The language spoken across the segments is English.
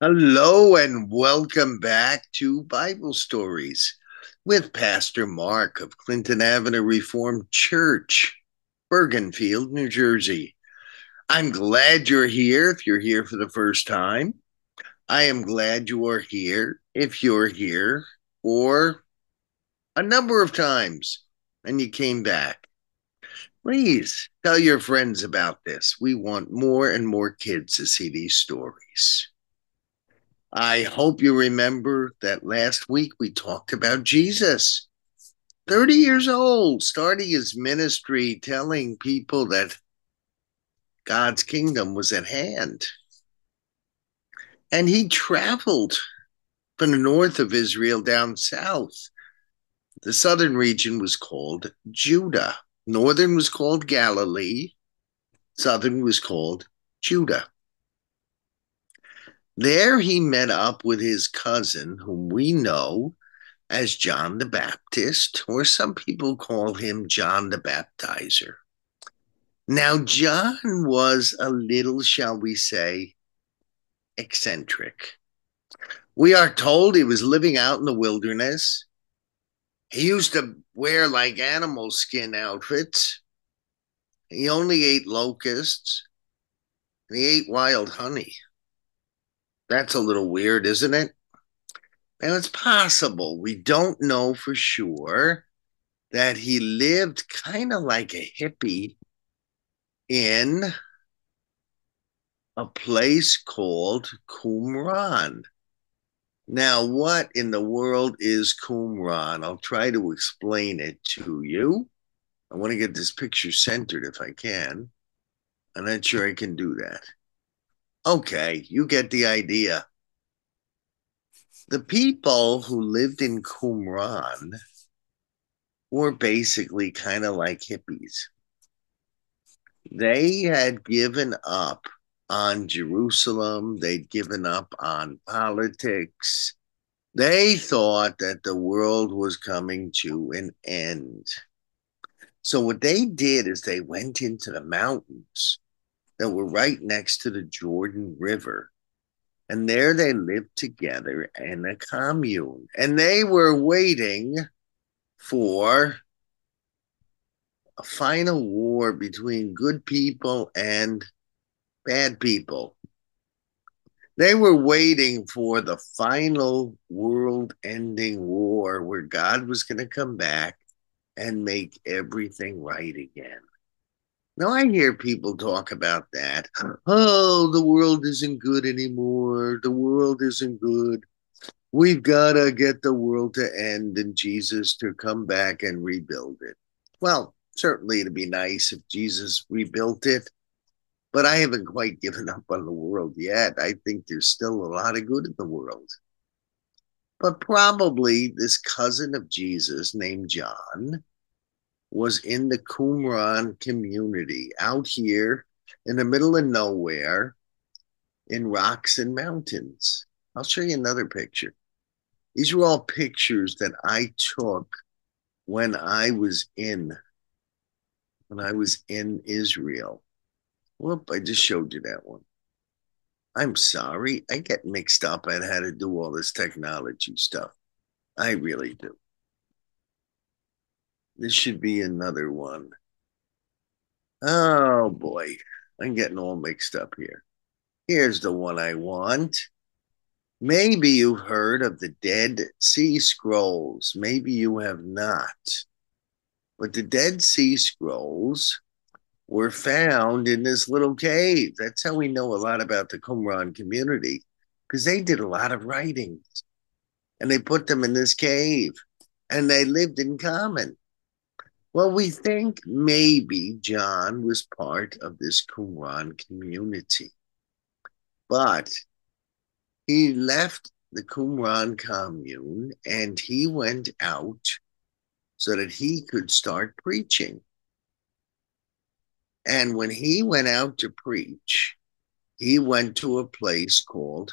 Hello and welcome back to Bible Stories with Pastor Mark of Clinton Avenue Reformed Church, Bergenfield, New Jersey. I'm glad you're here if you're here for the first time. I am glad you are here if you're here for a number of times and you came back. Please tell your friends about this. We want more and more kids to see these stories. I hope you remember that last week we talked about Jesus, 30 years old, starting his ministry, telling people that God's kingdom was at hand. And he traveled from the north of Israel down south. The southern region was called Judah, northern was called Galilee, southern was called Judah. There he met up with his cousin, whom we know as John the Baptist, or some people call him John the Baptizer. Now, John was a little, shall we say, eccentric. We are told he was living out in the wilderness. He used to wear like animal skin outfits. He only ate locusts. And he ate wild honey. That's a little weird, isn't it? Now, it's possible. We don't know for sure that he lived kind of like a hippie in a place called Qumran. Now, what in the world is Qumran? I'll try to explain it to you. I want to get this picture centered if I can. I'm not sure I can do that. Okay, you get the idea. The people who lived in Qumran were basically kind of like hippies. They had given up on Jerusalem, they'd given up on politics. They thought that the world was coming to an end. So, what they did is they went into the mountains that were right next to the Jordan River. And there they lived together in a commune. And they were waiting for a final war between good people and bad people. They were waiting for the final world ending war where God was going to come back and make everything right again. Now, I hear people talk about that. Oh, the world isn't good anymore. The world isn't good. We've got to get the world to end and Jesus to come back and rebuild it. Well, certainly it'd be nice if Jesus rebuilt it, but I haven't quite given up on the world yet. I think there's still a lot of good in the world. But probably this cousin of Jesus named John was in the Qumran community out here in the middle of nowhere in rocks and mountains. I'll show you another picture. These were all pictures that I took when I was in Israel. Whoop, I just showed you that one. I'm sorry. I get mixed up on how to do all this technology stuff. I really do. This should be another one. Oh boy, I'm getting all mixed up here. Here's the one I want. Maybe you've heard of the Dead Sea Scrolls. Maybe you have not. But the Dead Sea Scrolls were found in this little cave. That's how we know a lot about the Qumran community, because they did a lot of writing and they put them in this cave and they lived in common. Well, we think maybe John was part of this Qumran community, but he left the Qumran commune and he went out so that he could start preaching. And when he went out to preach, he went to a place called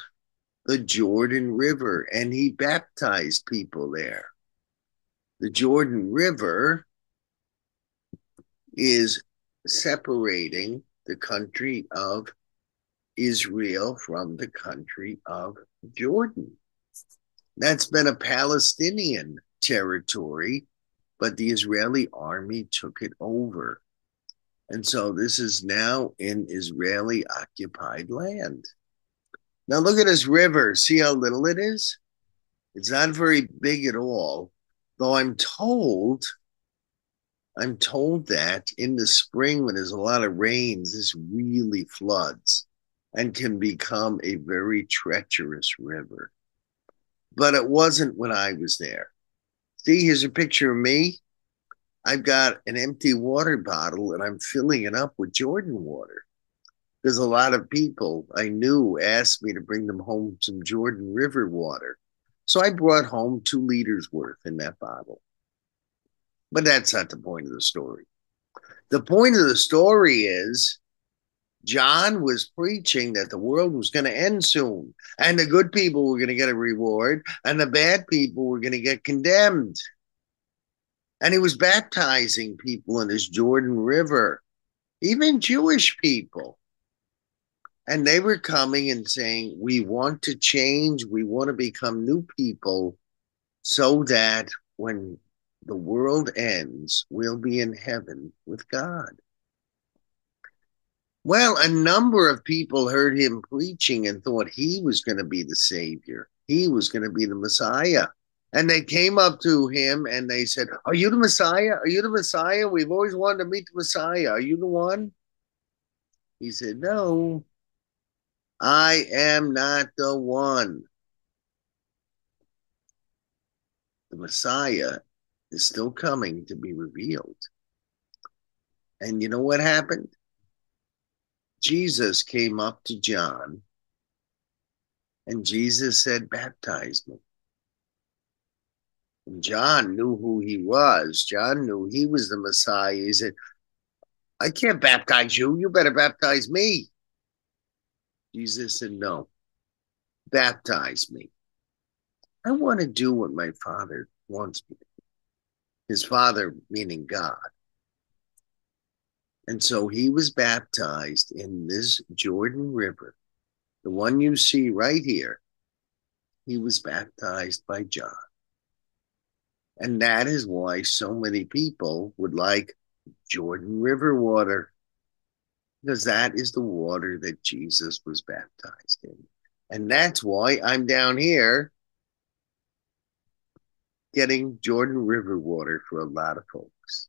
the Jordan River and he baptized people there. The Jordan River is separating the country of Israel from the country of Jordan. That's been a Palestinian territory, but the Israeli army took it over. And so this is now in Israeli occupied land. Now look at this river. See how little it is? It's not very big at all, though I'm told that in the spring when there's a lot of rains, this really floods and can become a very treacherous river. But it wasn't when I was there. See, here's a picture of me. I've got an empty water bottle and I'm filling it up with Jordan water. Because a lot of people I knew asked me to bring them home some Jordan River water. So I brought home 2 liters worth in that bottle. But that's not the point of the story. The point of the story is John was preaching that the world was going to end soon, and the good people were going to get a reward, and the bad people were going to get condemned. And he was baptizing people in this Jordan River, even Jewish people. And they were coming and saying, we want to change, we want to become new people so that when the world ends, we'll be in heaven with God. Well, a number of people heard him preaching and thought he was going to be the Savior. He was going to be the Messiah. And they came up to him and they said, are you the Messiah? Are you the Messiah? We've always wanted to meet the Messiah. Are you the one? He said, no, I am not the one. The Messiah is still coming to be revealed. And you know what happened? Jesus came up to John and Jesus said, baptize me. And John knew who he was. John knew he was the Messiah. He said, I can't baptize you. You better baptize me. Jesus said, no, baptize me. I want to do what my Father wants me to do. His Father meaning God. And so he was baptized in this Jordan River, the one you see right here. He was baptized by John. And that is why so many people would like Jordan River water, because that is the water that Jesus was baptized in. And that's why I'm down here getting Jordan River water for a lot of folks.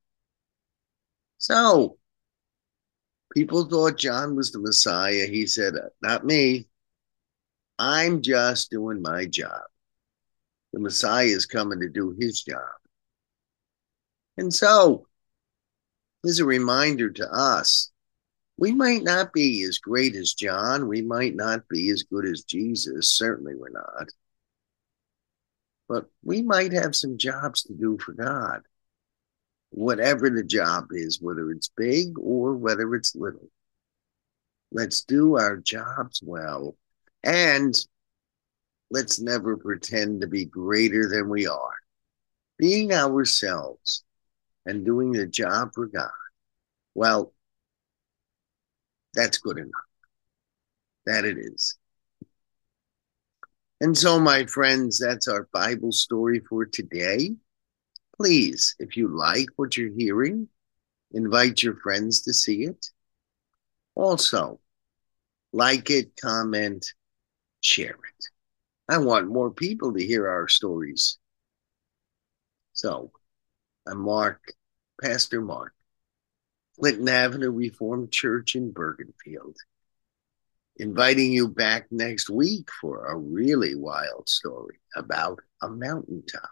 So people thought John was the Messiah. He said, not me. I'm just doing my job. The Messiah is coming to do his job. And so, as a reminder to us, we might not be as great as John. We might not be as good as Jesus. Certainly we're not. But we might have some jobs to do for God. Whatever the job is, whether it's big or whether it's little. Let's do our jobs well. And let's never pretend to be greater than we are. Being ourselves and doing the job for God, well, that's good enough. That it is. And so, my friends, that's our Bible story for today. Please, if you like what you're hearing, invite your friends to see it. Also, like it, comment, share it. I want more people to hear our stories. So, I'm Mark, Pastor Mark, Clinton Avenue Reformed Church in Bergenfield, inviting you back next week for a really wild story about a mountaintop.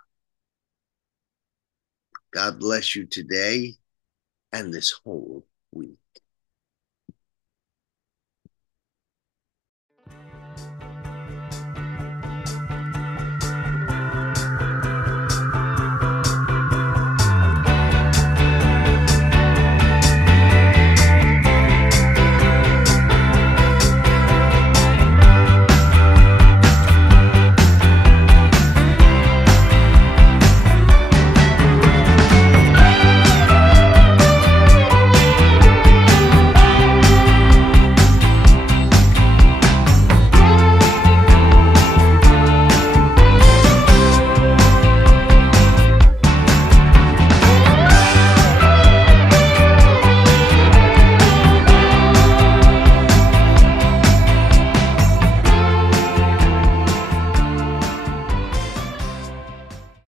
God bless you today and this whole week.